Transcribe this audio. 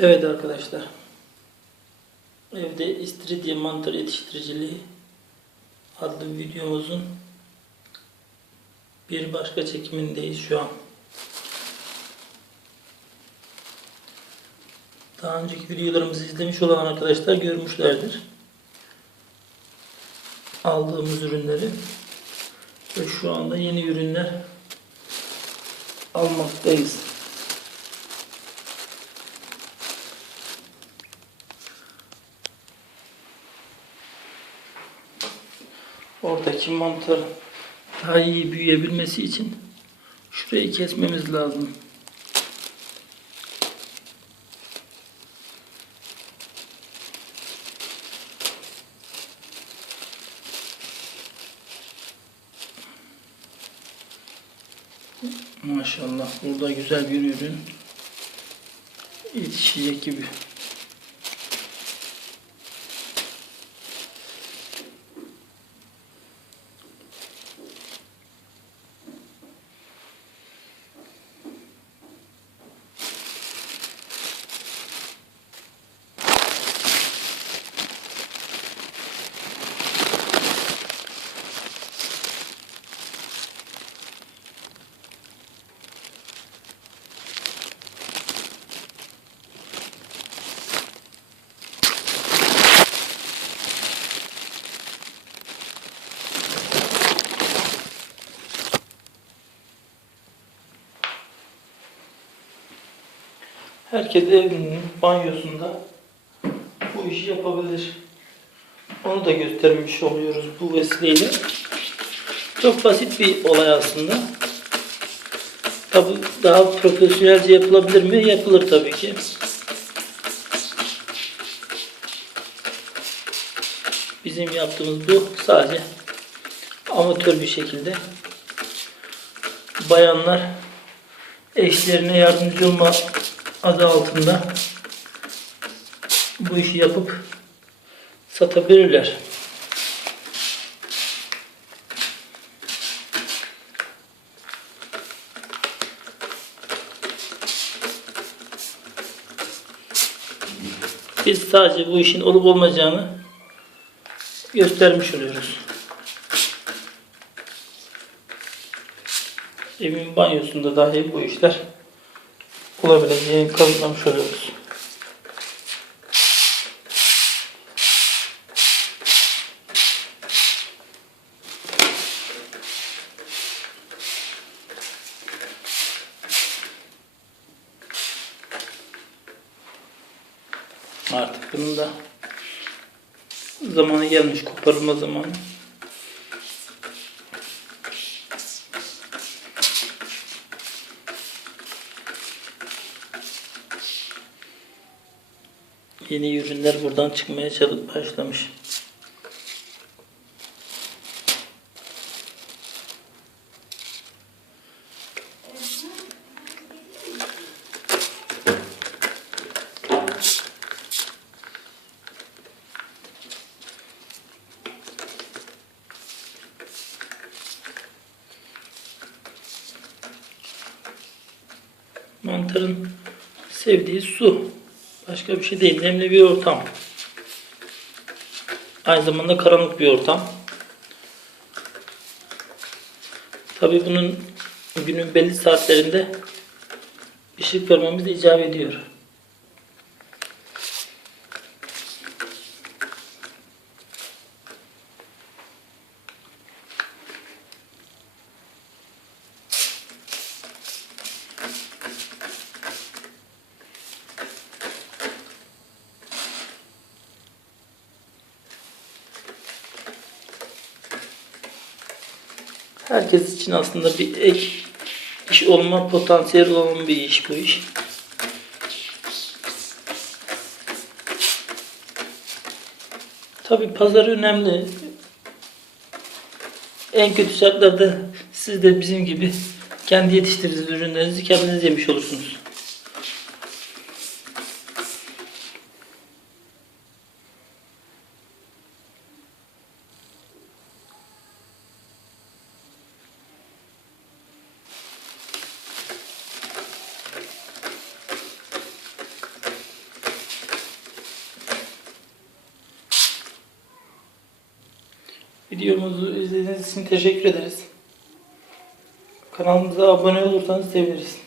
Evet arkadaşlar. Evde istiridye mantar yetiştiriciliği adlı videomuzun bir başka çekimindeyiz şu an. Daha önceki videolarımızı izlemiş olan arkadaşlar görmüşlerdir. Aldığımız ürünleri ve şu anda yeni ürünler almaktayız. Oradaki mantarın daha iyi büyüyebilmesi için şurayı kesmemiz lazım. Maşallah burada güzel bir ürün yetişecek gibi. Herkes evinin banyosunda bu işi yapabilir. Onu da göstermiş oluyoruz bu vesileyle. Çok basit bir olay aslında. Tabi daha profesyonelce yapılabilir mi? Yapılır tabii ki. Bizim yaptığımız bu sadece amatör bir şekilde bayanlar eşlerine yardımcı olma adı altında bu işi yapıp satabilirler. Biz sadece bu işin olup olmayacağını göstermiş oluyoruz. Evin banyosunda dahi bu işler olabileceğini kanıtlamış oluyoruz. Artık bunun da zamanı gelmiş koparılma zamanı. Yeni ürünler buradan çıkmaya çalı- başlamış. Mantarın sevdiği su. Başka bir şey değil. Nemli bir ortam. Aynı zamanda karanlık bir ortam. Tabii bunun günün belli saatlerinde ışık vermemiz de icap ediyor. Herkes için aslında bir ek iş olma potansiyeli olan bir iş bu iş. Tabii pazar önemli. En kötü şartlarda siz de bizim gibi kendi yetiştirdiğiniz ürünlerinizi kendiniz yemiş olursunuz. Videomuzu izlediğiniz için teşekkür ederiz. Kanalımıza abone olursanız seviniriz.